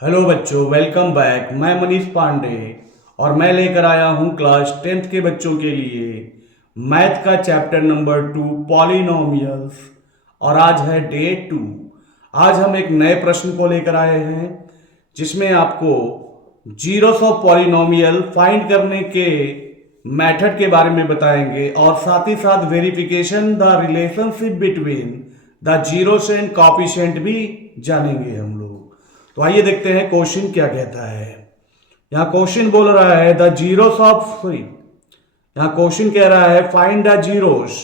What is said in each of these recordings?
Hello बच्चों, welcome back. मैं मनीष पांडे और मैं लेकर आया हूँ क्लास 10th के बच्चों के लिए मैथ का चैप्टर नंबर 2 पॉलिनोमियल्स। और आज है डे 2। आज हम एक नए प्रश्न को लेकर आए हैं जिसमें आपको जीरोस ऑफ पॉलिनोमियल फाइंड करने के मेथड के बारे में बताएंगे और साथ ही साथ verification the relationship between the zeros and coefficient भी जानेंगे हम लोग। तो आइए देखते हैं क्वेश्चन क्या कहता है। यहाँ क्वेश्चन बोल रहा है द जीरोस ऑफ सॉरी यहाँ क्वेश्चन कह रहा है find the zeros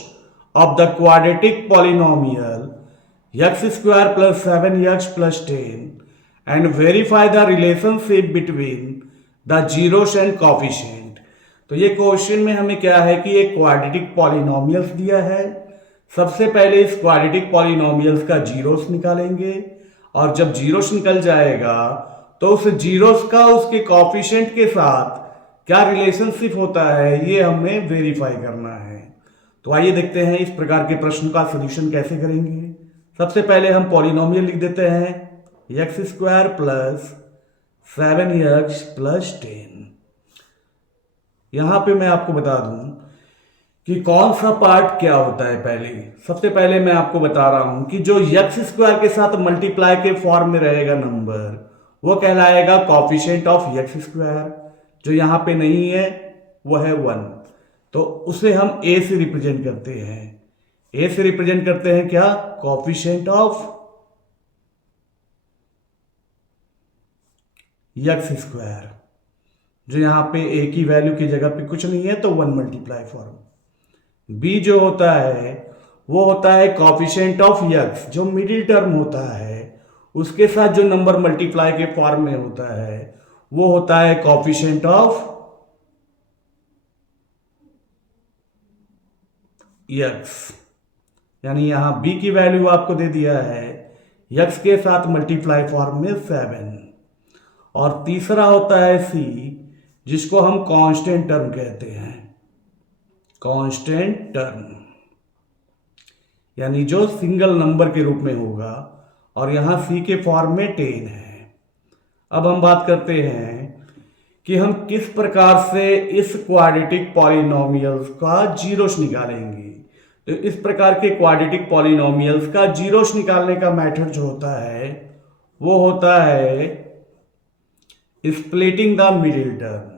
of the quadratic polynomial x square plus 7x plus 10 and verify the relationship between the zeros and coefficient. तो ये क्वेश्चन में हमें क्या है कि एक क्वाड्रेटिक पॉलिनोमियल्स दिया है। सबसे पहले इस क्वाड्रेटिक पॉलिनोमियल्स का जीरोस निकालेंगे और जब जीरोस निकल जाएगा तो उस जीरोस का उसके कॉफिशिएंट के साथ क्या रिलेशनशिप होता है ये हमें वेरीफाई करना है। तो आइए देखते हैं इस प्रकार के प्रश्न का सॉल्यूशन कैसे करेंगे। सबसे पहले हम पॉलिनोमियल लिख देते हैं x square plus 7x plus 10। यहां पे मैं आपको बता दूं कि कौन सा पार्ट क्या होता है। सबसे पहले मैं आपको बता रहा हूं कि जो एक्स स्क्वायर के साथ मल्टीप्लाई के फॉर्म में रहेगा नंबर वो कहलाएगा कॉफिशिएंट ऑफ एक्स स्क्वायर। जो यहां पे नहीं है वो है 1, तो उसे हम ए से रिप्रेजेंट करते हैं। ए से रिप्रेजेंट करते हैं क्या? Coefficient of x square. जो यहां पे ए की वैल्यू की जगह पे कुछ नहीं है तो 1 मल्टीप्लाई फॉर्म। बी जो होता है वो होता है कॉफिशिएंट ऑफ एक्स, जो मिडिल टर्म होता है उसके साथ जो नंबर मल्टीप्लाई के फॉर्म में होता है वो होता है कॉफिशिएंट ऑफ एक्स। यानी यहां बी की वैल्यू आपको दे दिया है एक्स के साथ मल्टीप्लाई फॉर्म में 7। और तीसरा होता है सी, जिसको हम कांस्टेंट टर्म कहते हैं। कांस्टेंट टर्म यानी जो सिंगल नंबर के रूप में होगा और यहां सी के फॉर्म में 10 है। अब हम बात करते हैं कि हम किस प्रकार से इस क्वाड्रेटिक पॉलिनोमियल्स का जीरोस निकालेंगे। तो इस प्रकार के क्वाड्रेटिक पॉलिनोमियल्स का जीरोस निकालने का मेथड जो होता है वो होता है स्प्लिटिंग द मिडिल टर्म।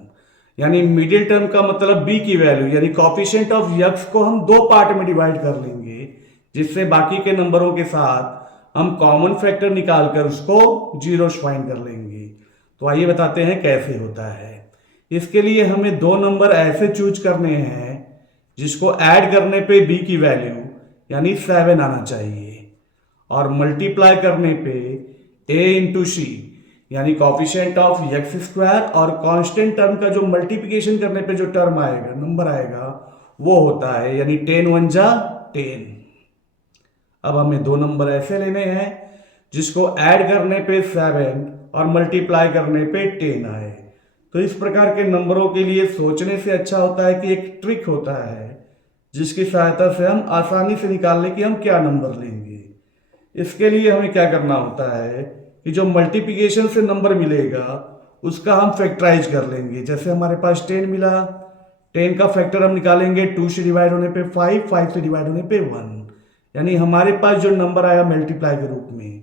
यानी मिडिल टर्म का मतलब बी की वैल्यू यानी कॉफिशिएंट ऑफ एक्स को हम दो पार्ट में डिवाइड कर लेंगे, जिससे बाकी के नंबरों के साथ हम कॉमन फैक्टर निकालकर उसको जीरोस फाइंड कर लेंगे। तो आइए बताते हैं कैसे होता है। इसके लिए हमें दो नंबर ऐसे चूज करने हैं जिसको ऐड करने पे बी की वैल्यू यानी 7 आना चाहिए और मल्टीप्लाई करने पे ए इंटू सी यानी कॉफिशिएंट ऑफ एक्स स्क्वायर और कांस्टेंट टर्म का जो मल्टीप्लिकेशन करने पे जो टर्म आएगा नंबर आएगा वो होता है यानी 10 1 जा 10। अब हमें दो नंबर ऐसे लेने हैं जिसको ऐड करने पे 7 और मल्टीप्लाई करने पे 10 आए। तो इस प्रकार के नंबरों के लिए सोचने से अच्छा होता है कि एक ट्रिक होता है जिसकी सहायता से हम आसानी से निकाल लें कि हम क्या नंबर लेंगे। इसके लिए हमें क्या करना होता है कि जो मल्टीप्लिकेशन से नंबर मिलेगा उसका हम फैक्टराइज कर लेंगे। जैसे हमारे पास 10 मिला, 10 का फैक्टर हम निकालेंगे 2 से डिवाइड होने पे 5, 5 से डिवाइड होने पे 1। यानी हमारे पास जो नंबर आया मल्टीप्लाई के रूप में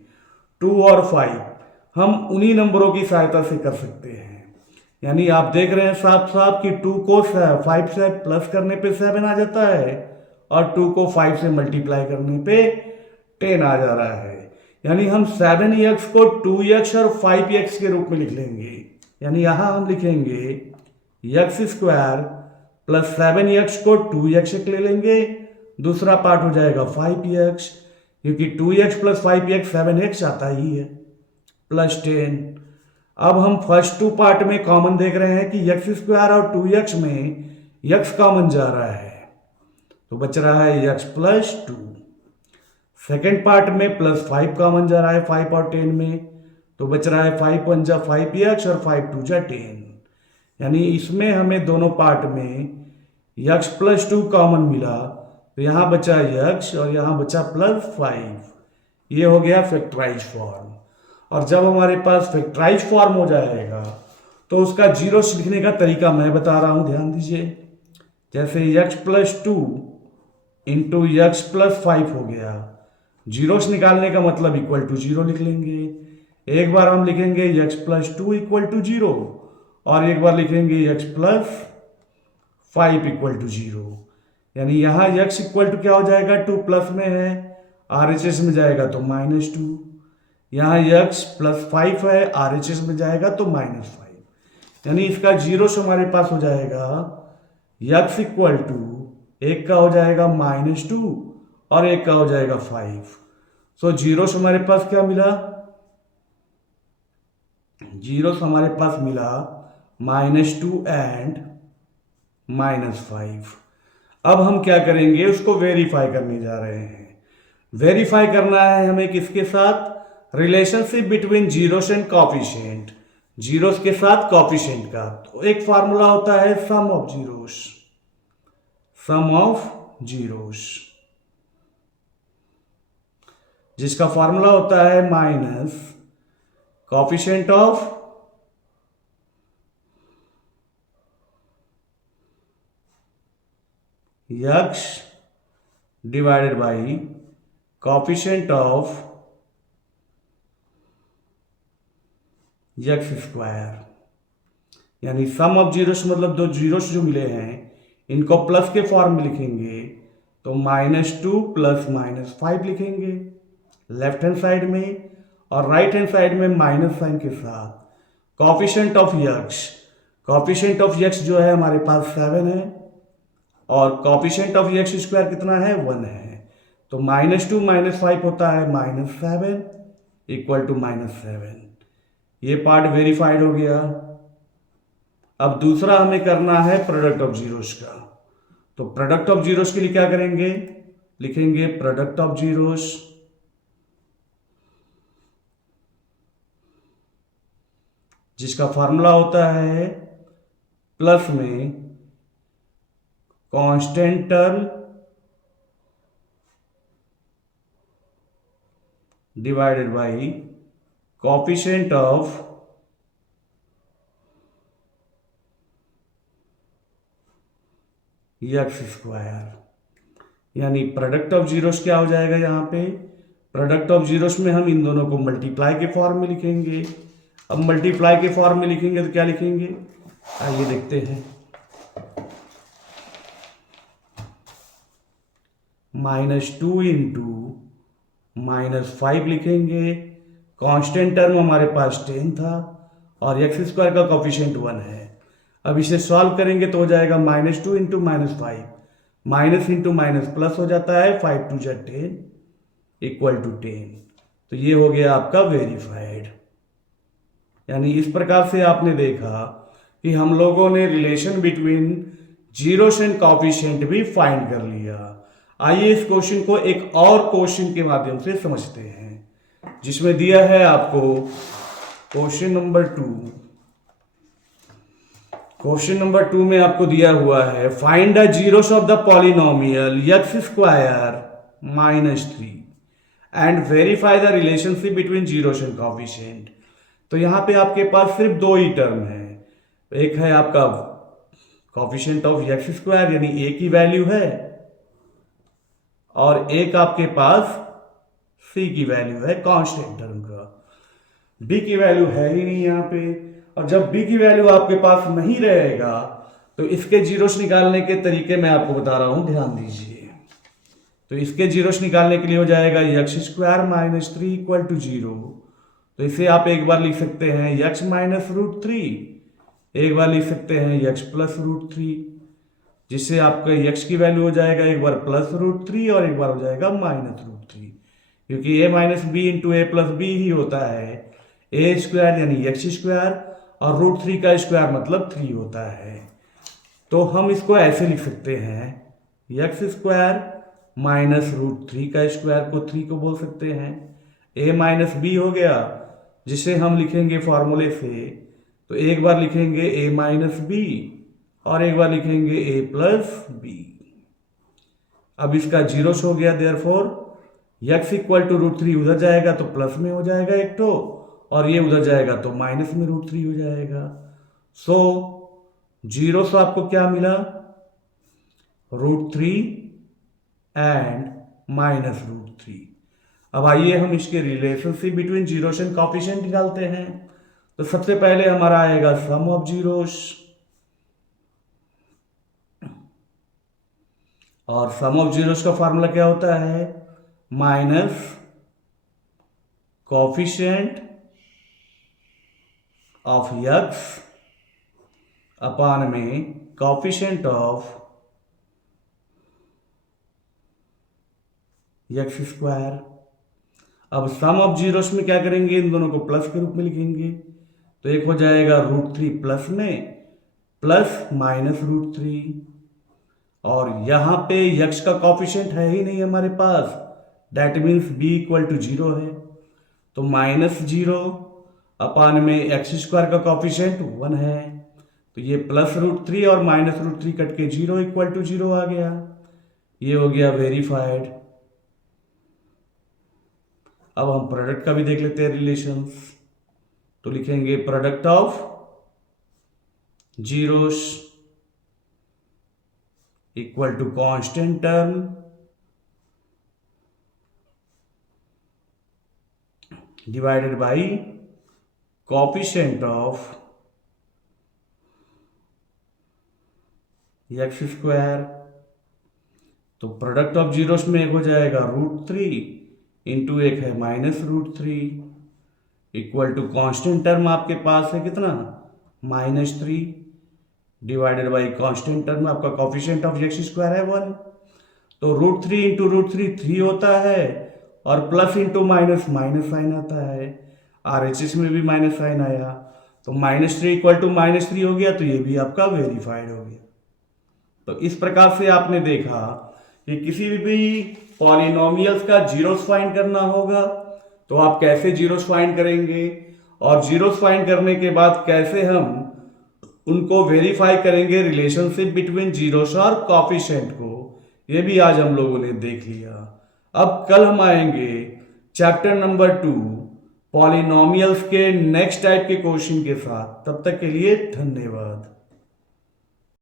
2 और 5 हम उन्हीं नंबरों की सहायता से कर सकते हैं। यानी आप देख रहे हैं साफ साफ कि 2 को 5 से प्लस करने पे 7 आ जाता है और 2 को 5 से मल्टीप्लाई करने पे 10 आ जा रहा है। यानी हम 7x को 2x और 5x के रूप में लिख लेंगे। यानी यहां हम लिखेंगे एक्स स्क्वायर प्लस 7x को 2x ले लेंगे, दूसरा पार्ट हो जाएगा 5x क्योंकि 2x प्लस 5x 7x आता ही है प्लस 10। अब हम फर्स्ट टू पार्ट में कॉमन देख रहे हैं कि एक्स स्क्वायर और 2x में x कॉमन जा रहा है तो बच रहा है x प्लस 2। सेकेंड पार्ट में प्लस 5 कॉमन जा रहा है 5 और 10 में तो बच रहा है 5 1 जा 5x और 5 2 जा 10। यानी इसमें हमें दोनों पार्ट में x प्लस 2 कॉमन मिला तो यहां बचा x और यहां बचा प्लस 5। ये हो गया फैक्टराइज फॉर्म। और जब हमारे पास फैक्टराइज फॉर्म हो जाएगा तो उसका जीरोस लिखने का तरीका मैं बता रहा हूं, ध्यान दीजिए। जैसे x+2 इंटू x+5 हो गया, जीरोस निकालने का मतलब इक्वल टू जीरो लिख लेंगे। एक बार हम लिखेंगे x+2 इक्वल टू जीरो और एक बार लिखेंगे x+5 इक्वल टू जीरो। यानी यहां x इक्वल टू क्या हो जाएगा, 2 प्लस में है, RHS में जाएगा तो -2। यहाँ x+5 है, RHS में जाएगा तो -5। यानी इसका जीरोस हमारे पास हो जाएगा x इक्वल टू, एक का हो जाएगा -2 और एक का हो जाएगा 5। सो जीरोस हमारे पास क्या मिला, जीरोस हमारे पास मिला -2 एंड -5। अब हम क्या करेंगे, उसको वेरीफाई करने जा रहे हैं। वेरीफाई करना है हमें किसके साथ, relationship between zeros and coefficient, zeros के साथ कॉफिशिएंट का। तो एक फार्मूला होता है sum of zeros, sum of zeros, जिसका फार्मूला होता है minus coefficient of x divided by coefficient of x²। यानी सम ऑफ जीरोस मतलब दो जीरोस जो मिले हैं इनको प्लस के फॉर्म में लिखेंगे तो -2 प्लस -5 लिखेंगे लेफ्ट हैंड साइड में, और राइट हैंड साइड में माइनस साइन के साथ coefficient of x। Coefficient of x जो है हमारे पास 7 है और कॉफिशिएंट ऑफ x² कितना है, 1 है। तो -2 -5 होता है -7 इक्वल टू -7। ये पार्ट वेरीफाइड हो गया। अब दूसरा हमें करना है प्रोडक्ट ऑफ जीरोस का। तो प्रोडक्ट ऑफ जीरोस के लिए क्या करेंगे, लिखेंगे प्रोडक्ट ऑफ जीरोस जिसका फॉर्मूला होता है प्लस में constant term divided by coefficient of x²। यानी प्रोडक्ट ऑफ जीरोस क्या हो जाएगा, यहां पे प्रोडक्ट ऑफ जीरोस में हम इन दोनों को मल्टीप्लाई के फॉर्म में लिखेंगे। अब मल्टीप्लाई के फॉर्म में लिखेंगे तो क्या लिखेंगे, आइए देखते हैं। -2 इंटू -5 लिखेंगे, कांस्टेंट टर्म हमारे पास 10 था और x² का कोएफिशिएंट 1 है। अब इसे सॉल्व करेंगे तो हो जाएगा -2 into -5, minus into minus plus हो जाता है, 5 2 जा 10 इक्वल टू 10। तो ये हो गया आपका वेरीफाइड। यानी इस प्रकार से आपने देखा कि हम लोगों ने relation between zeros and coefficient भी फाइंड कर लिया। आइए इस क्वेश्चन को एक और क्वेश्चन के माध्यम से समझते हैं, जिसमें दिया है आपको क्वेश्चन नंबर 2। क्वेश्चन नंबर 2 में आपको दिया हुआ है find the zeros of the polynomial x² -3 and verify the relationship between zeros and coefficient. तो यहां पे आपके पास सिर्फ दो ही टर्म है, एक है आपका कोएफिशिएंट ऑफ x² यानी a की वैल्यू है, और एक आपके पास c की वैल्यू है कांस्टेंट टर्म का। b की वैल्यू है ही नहीं यहाँ पे, और जब b की वैल्यू आपके पास नहीं रहेगा तो इसके जीरोस निकालने के तरीके मैं आपको बता रहा हूं, ध्यान दीजिए। तो इसके जीरोस निकालने के लिए हो जाएगा x² -3 इक्वल टू 0। तो इसे आप एक बार लिख सकते हैं x -√3, एक बार लिख सकते हैं x +√3, जिससे आपका x की वैल्यू हो जाएगा एक बार +√3 और एक बार हो जाएगा -√3, क्योंकि a - b into a + b ही होता है a² यानी x² और √3 का स्क्वायर मतलब 3 होता है। तो हम इसको ऐसे लिख सकते हैं x² -√3 का स्क्वायर को 3 को बोल सकते हैं, a - b हो गया जिसे हम लिखेंगे फॉर्मूले से, तो एक बार लिखेंगे a - b और एक बार लिखेंगे a + b। अब इसका जीरोस हो गया, देयरफॉर x इक्वल टू √3 उधर जाएगा तो प्लस में हो जाएगा एक तो, और ये उधर जाएगा तो माइनस में √3 हो जाएगा। सो जीरो से आपको क्या मिला, √3 एंड माइनस √3। अब आइए हम इसके relationship between zeros and coefficient निकालते हैं। तो सबसे पहले हमारा आएगा सम ऑफ जीरोस, और सम ऑफ जीरोस का फॉर्मूला क्या होता है, माइनस कोएफिशिएंट ऑफ x अपान में कोएफिशिएंट ऑफ x²। अब सम ऑफ जीरोस में क्या करेंगे, इन दोनों को प्लस के रूप में लिखेंगे। तो एक हो जाएगा √3 प्लस में प्लस माइनस √3, और यहां पे x का कोएफिशिएंट है ही नहीं हमारे पास, दैट मीन्स b = 0 है। तो -0 अपान में x² का कोएफिशिएंट 1 है, तो ये प्लस √3 और माइनस √3 कट के 0 = 0 आ गया। ये हो गया वेरीफाइड। अब हम प्रोडक्ट का भी देख लेते हैं रिलेशंस। तो लिखेंगे product of zeros equal to constant term divided by coefficient of x²। तो प्रोडक्ट ऑफ जीरोस में एक हो जाएगा √3 इंटू एक है minus √3 equal to constant term आपके पास है कितना, -3 डिवाइडेड बाई कांस्टेंट टर्म आपका कोएफिशिएंट ऑफ x² है 1। तो √3 इंटू √3 3 होता है, और plus into minus minus sign आता है, RHS में भी माइनस साइन आया, तो -3 = -3 हो गया। तो ये भी आपका वेरीफाइड हो गया। तो इस प्रकार से आपने देखा कि किसी भी पॉलिनोमियल्स का जीरोस फाइंड करना होगा तो आप कैसे जीरोस फाइंड करेंगे, और जीरोस फाइंड करने के बाद कैसे हम उनको वेरीफाई करेंगे रिलेशनशिप बिटवीन जीरोस और कोएफिशिएंट को, ये भी आज हम लोगों ने देख लिया। अब कल हम आएंगे चैप्टर नंबर 2 पॉलिनोमियल्स के नेक्स्ट टाइप के क्वेश्चन के साथ। तब तक के लिए धन्यवाद।